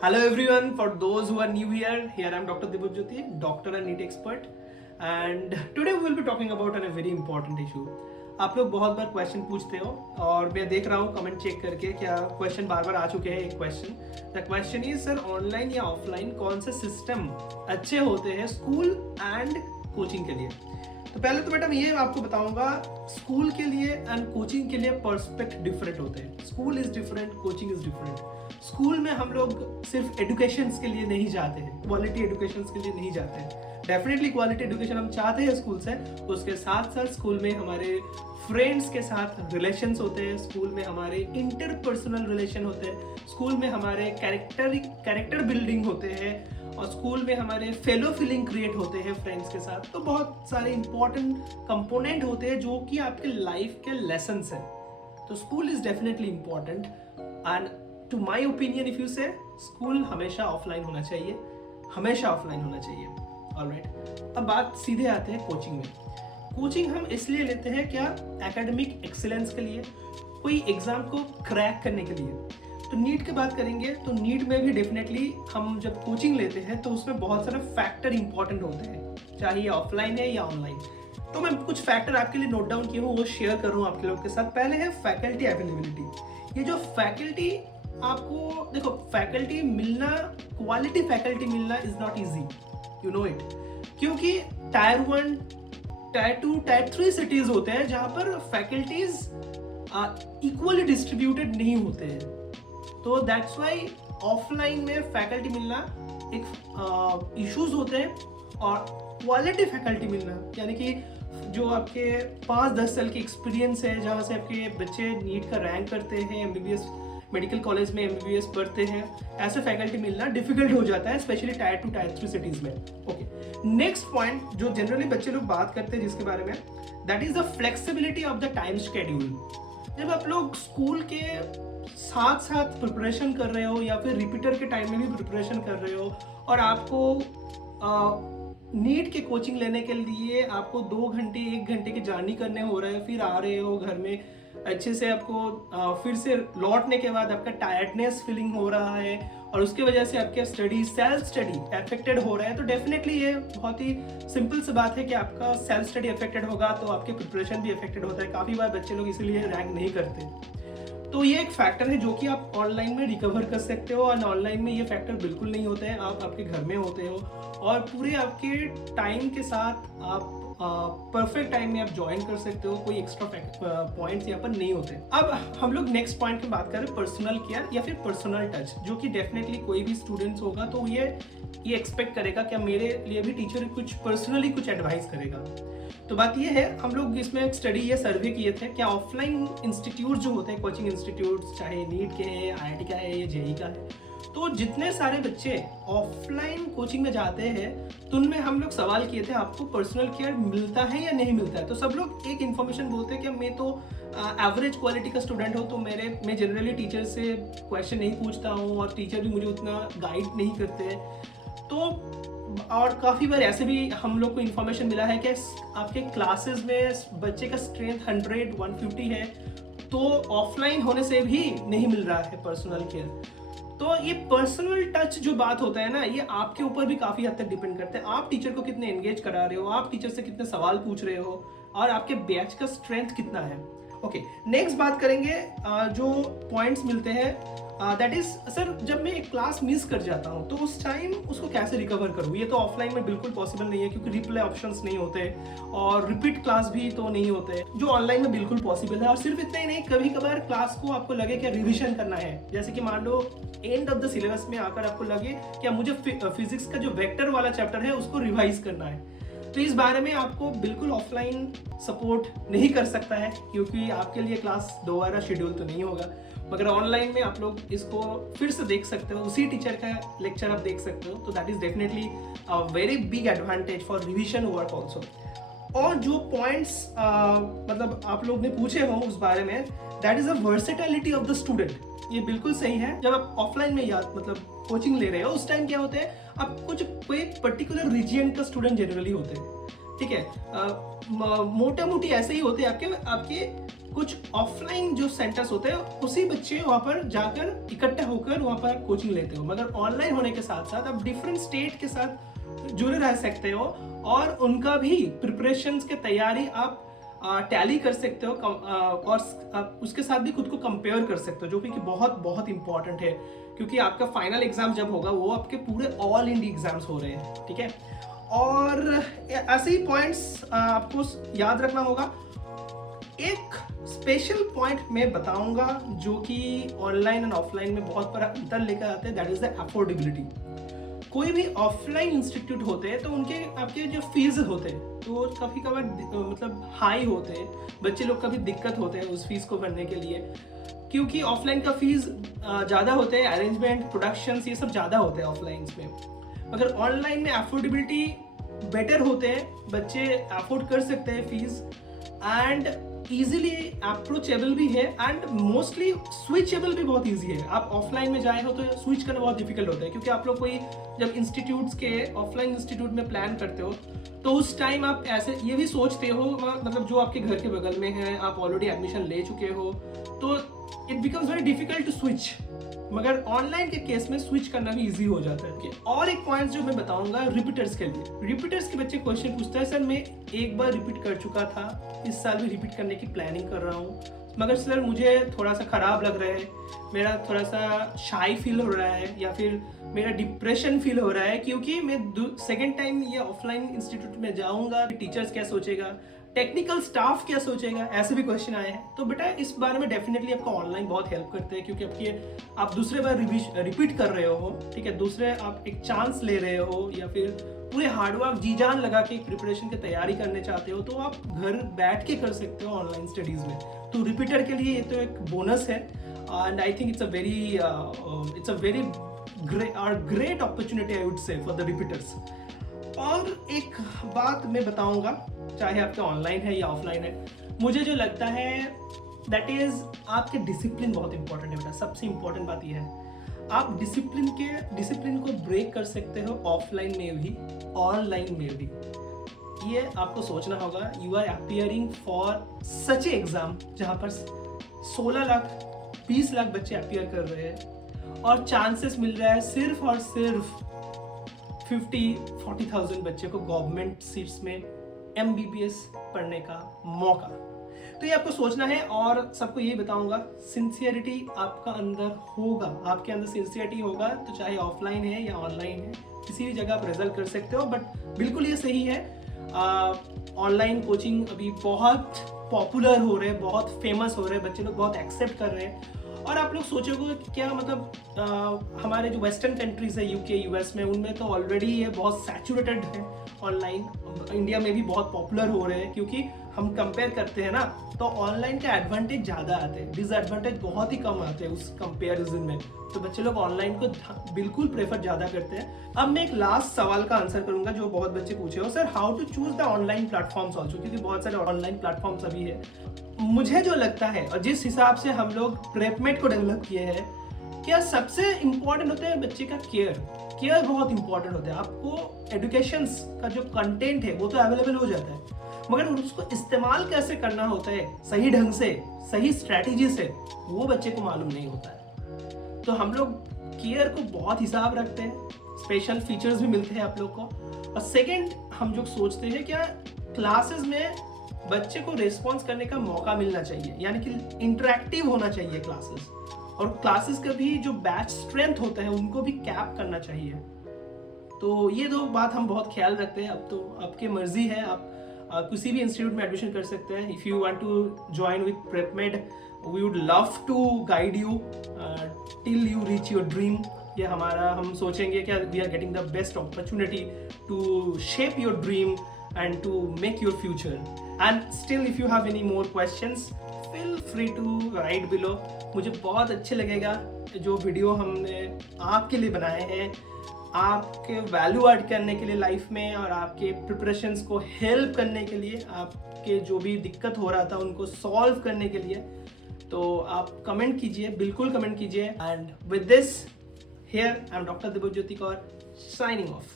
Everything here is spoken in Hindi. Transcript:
Hello everyone, for those who are new here I am Dr. Dibut Jyoti, doctor and NEET expert, and today we will be talking about a very important issue. आप लोग बहुत बार क्वेश्चन पूछते हो और मैं देख रहा हूँ कमेंट चेक करके क्या क्वेश्चन बार बार आ चुके हैं। एक question, the question is sir online या ऑफलाइन कौन से सिस्टम अच्छे होते हैं स्कूल एंड कोचिंग के लिए। तो पहले तो बेटा मैं ये आपको बताऊंगा, स्कूल के लिए एंड कोचिंग के लिए पर्सपेक्ट डिफरेंट होते हैं। School is different, coaching is different. School में हम लोग सिर्फ एजुकेशन के लिए नहीं जाते हैं, क्वालिटी एजुकेशन के लिए नहीं जाते हैं। डेफिनेटली क्वालिटी एजुकेशन हम चाहते हैं स्कूल से, उसके साथ साथ स्कूल में हमारे फ्रेंड्स के साथ रिलेशंस होते हैं, स्कूल में हमारे इंटरपर्सनल रिलेशन होते हैं, स्कूल में हमारे कैरेक्टर बिल्डिंग होते हैं, और स्कूल में हमारे फेलो फीलिंग क्रिएट होते हैं फ्रेंड्स के साथ। तो बहुत सारे इंपॉर्टेंट कंपोनेंट होते हैं जो कि आपके लाइफ के लेसन्स हैं। तो school is definitely important and to my opinion if you say school हमेशा ऑफलाइन होना चाहिए, हमेशा ऑफलाइन होना चाहिए। ऑलराइट, अब बात सीधे आते हैं कोचिंग में। कोचिंग हम इसलिए लेते हैं क्या, एकेडमिक एक्सीलेंस के लिए, कोई एग्जाम को क्रैक करने के लिए। तो नीट की बात करेंगे तो नीट में भी डेफिनेटली हम जब कोचिंग लेते हैं तो उसमें बहुत सारे फैक्टर इंपॉर्टेंट होते हैं, चाहे ये ऑफलाइन है या ऑनलाइन। तो मैं कुछ फैक्टर आपके लिए नोट डाउन किए हूँ, वो शेयर कर रहा हूँ आपके लोग के साथ। पहले है फैकल्टी अवेलेबिलिटी। ये जो फैकल्टी आपको देखो, फैकल्टी मिलना, क्वालिटी फैकल्टी मिलना is not easy, you know it. क्योंकि टायर 1, टायर 2, टायर 3 सिटीज होते हैं जहां पर फैकल्टीज इक्वली डिस्ट्रीब्यूटेड नहीं होते हैं। तो दैट्स वाई ऑफलाइन में फैकल्टी मिलना एक इश्यूज होते हैं, और क्वालिटी फैकल्टी मिलना यानी कि जो आपके 5-10 साल की एक्सपीरियंस है, जहाँ से आपके बच्चे नीट का रैंक करते हैं, एमबीबीएस मेडिकल कॉलेज में एमबीबीएस पढ़ते हैं, ऐसे फैकल्टी मिलना डिफिकल्ट हो जाता है, स्पेशली टायर 2, टायर 3 सिटीज में। ओके, नेक्स्ट पॉइंट जो जनरली बच्चे लोग बात करते हैं जिसके बारे में, that is the flexibility of the time schedule. जब आप लोग स्कूल के साथ साथ प्रिपरेशन कर रहे हो या फिर रिपीटर के टाइम में भी प्रिपरेशन कर रहे हो, और आपको नीट के कोचिंग लेने के लिए आपको 2 घंटे 1 घंटे की जर्नी करने हो रहा है, फिर आ रहे हो घर में अच्छे से, आपको फिर से लौटने के बाद आपका टायर्डनेस फीलिंग हो रहा है, और उसके वजह से आपके स्टडी, सेल्फ स्टडी अफेक्टेड हो रहा है। तो डेफिनेटली ये बहुत ही सिंपल सी बात है कि आपका सेल्फ स्टडी अफेक्टेड होगा तो आपके प्रिपरेशन भी अफेक्टेड होता है। काफ़ी बार बच्चे लोग इसीलिए रैंक नहीं करते। तो ये एक फैक्टर है जो कि आप ऑनलाइन में रिकवर कर सकते हो, और ऑनलाइन में ये फैक्टर बिल्कुल नहीं होते हैं। आप आपके घर में होते हो और पूरे आपके टाइम के साथ आप परफेक्ट टाइम में आप ज्वाइन कर सकते हो, कोई एक्स्ट्रा पॉइंट्स यहाँ पर नहीं होते। अब हम लोग नेक्स्ट पॉइंट की बात करें, पर्सनल केयर या फिर पर्सनल टच, जो कि डेफिनेटली कोई भी स्टूडेंट्स होगा तो ये एक्सपेक्ट करेगा कि मेरे लिए भी टीचर कुछ पर्सनली कुछ एडवाइस करेगा। तो बात ये है, हम लोग इसमें एक स्टडी या सर्वे किए थे, क्या ऑफलाइन इंस्टीट्यूट जो होते हैं, कोचिंग इंस्टीट्यूट, चाहे नीट के हैं, आईआईटी का है या जेईई का है, तो जितने सारे बच्चे ऑफलाइन कोचिंग में जाते हैं तो उनमें हम लोग सवाल किए थे आपको पर्सनल केयर मिलता है या नहीं मिलता है। तो सब लोग एक इन्फॉर्मेशन बोलते हैं कि मैं तो एवरेज क्वालिटी का स्टूडेंट हूँ, तो मैं जनरली टीचर से क्वेश्चन नहीं पूछता हूँ और टीचर भी मुझे उतना गाइड नहीं करते। तो और काफ़ी बार ऐसे भी हम लोग को इन्फॉर्मेशन मिला है कि आपके क्लासेस में बच्चे का स्ट्रेंथ 100-150 है, तो ऑफलाइन होने से भी नहीं मिल रहा है पर्सनल केयर। तो ये पर्सनल टच जो बात होता है ना, ये आपके ऊपर भी काफ़ी हद तक डिपेंड करता है। आप टीचर को कितने एंगेज करा रहे हो, आप टीचर से कितने सवाल पूछ रहे हो, और आपके बैच का स्ट्रेंथ कितना है। ओके, नेक्स्ट बात करेंगे जो पॉइंट्स मिलते हैं, दैट इज सर जब मैं एक क्लास मिस कर जाता हूँ तो उस टाइम उसको कैसे रिकवर करूँ। ये तो ऑफलाइन में बिल्कुल पॉसिबल नहीं है क्योंकि रिप्ले ऑप्शंस नहीं होते और रिपीट क्लास भी तो नहीं होते, जो ऑनलाइन में बिल्कुल पॉसिबल है। और सिर्फ इतना ही नहीं, कभी कभार क्लास को आपको लगे कि रिविजन करना है, जैसे कि मान लो एंड ऑफ द सिलेबस में आकर आपको लगे कि मुझे फिजिक्स का जो वेक्टर वाला चैप्टर है उसको रिवाइज करना है, तो इस बारे में आपको बिल्कुल ऑफलाइन सपोर्ट नहीं कर सकता है क्योंकि आपके लिए क्लास दोबारा शेड्यूल तो नहीं होगा। मगर ऑनलाइन में आप लोग इसको फिर से देख सकते हो, उसी टीचर का लेक्चर आप देख सकते हो। तो that is definitely a very big advantage for revision work also. और जो पॉइंट्स मतलब आप लोग ने पूछे हो उस बारे में, that is a versatility of the student. ये बिल्कुल सही है। जब आप ऑफलाइन में याद मतलब कोचिंग ले रहे हो उस टाइम क्या होते हैं, आप कुछ कोई पर्टिकुलर रीजन का स्टूडेंट जनरली होते हैं, ठीक है। मोटा मोटी ऐसे ही होते हैं आपके कुछ ऑफलाइन जो सेंटर्स होते हैं उसी बच्चे वहाँ पर जाकर इकट्ठा होकर वहाँ पर कोचिंग लेते हो, मगर ऑनलाइन होने के साथ साथ आप डिफरेंट स्टेट के साथ जुड़े रह सकते हो और उनका भी प्रिपरेशंस के तैयारी आप टैली कर सकते हो और आप उसके साथ भी खुद को कंपेयर कर सकते हो, जो कि बहुत बहुत इंपॉर्टेंट है, क्योंकि आपका फाइनल एग्जाम जब होगा वो आपके पूरे ऑल इंडिया एग्जाम्स हो रहे हैं, ठीक है। और ऐसे ही पॉइंट्स आपको याद रखना होगा। एक स्पेशल पॉइंट मैं बताऊंगा जो कि ऑनलाइन एंड ऑफलाइन में बहुत बड़ा अंतर लेकर आते हैं, दैट इज द अफोर्डेबिलिटी। कोई भी ऑफलाइन इंस्टीट्यूट होते हैं तो उनके आपके जो फीस होते हैं तो काफ़ी कभार मतलब हाई होते हैं, बच्चे लोग का भी दिक्कत होते हैं उस फीस को भरने के लिए, क्योंकि ऑफलाइन का फीस ज़्यादा होते हैं, अरेंजमेंट प्रोडक्शन ये सब ज़्यादा होते हैं ऑफलाइन में, मगर ऑनलाइन में अफोर्डेबिलिटी बेटर होते हैं, बच्चे अफोर्ड कर सकते हैं फीस एंड इजीली अप्रोचेबल भी है एंड मोस्टली स्विचेबल भी बहुत इजी है। आप ऑफलाइन में जाए हो तो स्विच करना बहुत डिफिकल्ट होता है, क्योंकि आप लोग कोई जब इंस्टीट्यूट्स के ऑफलाइन इंस्टीट्यूट में प्लान करते हो तो उस टाइम आप ऐसे ये भी सोचते हो, मतलब जो आपके घर के बगल में है, आप ऑलरेडी एडमिशन ले चुके हो, तो it becomes very difficult to switch, मगर ऑनलाइन के केस में स्विच करना भी इजी हो जाता है। और एक पॉइंट जो मैं बताऊंगा रिपीटर्स के लिए, रिपीटर्स के बच्चे क्वेश्चन पूछते हैं, सर मैं एक बार रिपीट कर चुका था, इस साल भी रिपीट करने की प्लानिंग कर रहा हूँ, मगर सर मुझे थोड़ा सा खराब लग रहा है, मेरा थोड़ा सा शाई फील हो रहा है या फिर मेरा डिप्रेशन फील हो रहा है, क्योंकि मैं सेकेंड टाइम ये ऑफलाइन इंस्टीट्यूट में जाऊँगा, टीचर्स क्या सोचेगा, टेक्निकल स्टाफ क्या सोचेगा, ऐसे भी क्वेश्चन आए हैं। तो बेटा इस बारे में डेफिनेटली आपको ऑनलाइन बहुत हेल्प करते हैं, क्योंकि आप दूसरे बार रिपीट कर रहे हो, ठीक है, दूसरे आप एक चांस ले रहे हो या फिर पूरे हार्डवर्क जी जान लगा के प्रिपरेशन की तैयारी करने चाहते हो, तो आप घर बैठ के कर सकते हो ऑनलाइन स्टडीज में। तो रिपीटर के लिए ये तो एक बोनस है and I think it's a very great opportunity I would say for the repeaters. और एक बात मैं बताऊंगा, चाहे आपके ऑनलाइन है या ऑफलाइन है, मुझे जो लगता है दैट इज आपके डिसिप्लिन बहुत इंपॉर्टेंट है बेटा। सबसे इंपॉर्टेंट बात यह है आप डिसिप्लिन को ब्रेक कर सकते हो ऑफलाइन में भी ऑनलाइन में भी। ये आपको सोचना होगा, you are appearing for such a exam जहाँ पर 16 लाख 20 लाख बच्चे अपियर कर रहे हैं और चांसेस मिल रहा है सिर्फ और सिर्फ 50-40,000 बच्चे को गवर्नमेंट सीट्स में MBBS पढ़ने का मौका। तो ये आपको सोचना है और सबको ये बताऊंगा, सिंसियरिटी आपका अंदर होगा, आपके अंदर सिंसियरिटी होगा तो चाहे ऑफलाइन है या ऑनलाइन है किसी भी जगह आप रिजल्ट कर सकते हो। बट बिल्कुल ये सही है, ऑनलाइन कोचिंग अभी बहुत पॉपुलर हो रहे हैं, बहुत फेमस हो रहे हैं, बच्चे लोग बहुत एक्सेप्ट कर रहे हैं। और आप लोग सोचोगे क्या मतलब हमारे जो वेस्टर्न कंट्रीज है UK US में, उनमें तो ऑलरेडी ये बहुत सैचुरेटेड है ऑनलाइन, इंडिया में भी बहुत पॉपुलर हो रहे हैं, क्योंकि हम कंपेयर करते हैं ना तो ऑनलाइन का एडवांटेज ज़्यादा आते हैं, डिसएडवांटेज बहुत ही कम आते हैं उस कंपेरिजन में। तो बच्चे लोग ऑनलाइन को बिल्कुल प्रेफर ज़्यादा करते हैं। अब मैं एक लास्ट सवाल का आंसर करूंगा जो बहुत बच्चे पूछे हो, sir how to choose the online platforms also, क्योंकि बहुत सारे ऑनलाइन प्लेटफॉर्म्स अभी है। मुझे जो लगता है और जिस हिसाब से हम लोग प्रेपमेट को डेवलप किए हैं, क्या सबसे इंपॉर्टेंट होता है बच्चे का केयर बहुत इंपॉर्टेंट होता है। आपको एजुकेशन का जो कंटेंट है वो तो अवेलेबल हो जाता है, मगर उसको इस्तेमाल कैसे करना होता है सही ढंग से, सही स्ट्रैटेजी से, वो बच्चे को मालूम नहीं होता है। तो हम लोग केयर को बहुत हिसाब रखते हैं, स्पेशल फीचर्स भी मिलते हैं आप लोग को। और सेकंड, हम जो सोचते हैं क्या क्लासेस में बच्चे को रिस्पॉन्स करने का मौका मिलना चाहिए, यानी कि इंटरेक्टिव होना चाहिए क्लासेस, और क्लासेस का भी जो बैच स्ट्रेंथ होता है उनको भी कैप करना चाहिए। तो ये दो बात हम बहुत ख्याल रखते हैं। अब तो आपकी मर्जी है, आप किसी भी इंस्टीट्यूट में एडमिशन कर सकते हैं। If you want to join with PrepMed, we would love to guide you till you reach your dream. ये हमारा, हम सोचेंगे कि we are getting the best opportunity to shape your dream and to make your future. And still if you have any more questions, feel free to write below. मुझे बहुत अच्छे लगेगा जो वीडियो हमने आपके लिए बनाए हैं, आपके वैल्यू ऐड करने के लिए लाइफ में, और आपके प्रिपरेशंस को हेल्प करने के लिए, आपके जो भी दिक्कत हो रहा था उनको सॉल्व करने के लिए। तो आप कमेंट कीजिए, बिल्कुल कमेंट कीजिए। And with this here I am doctor Divyajyoti Kaur signing off.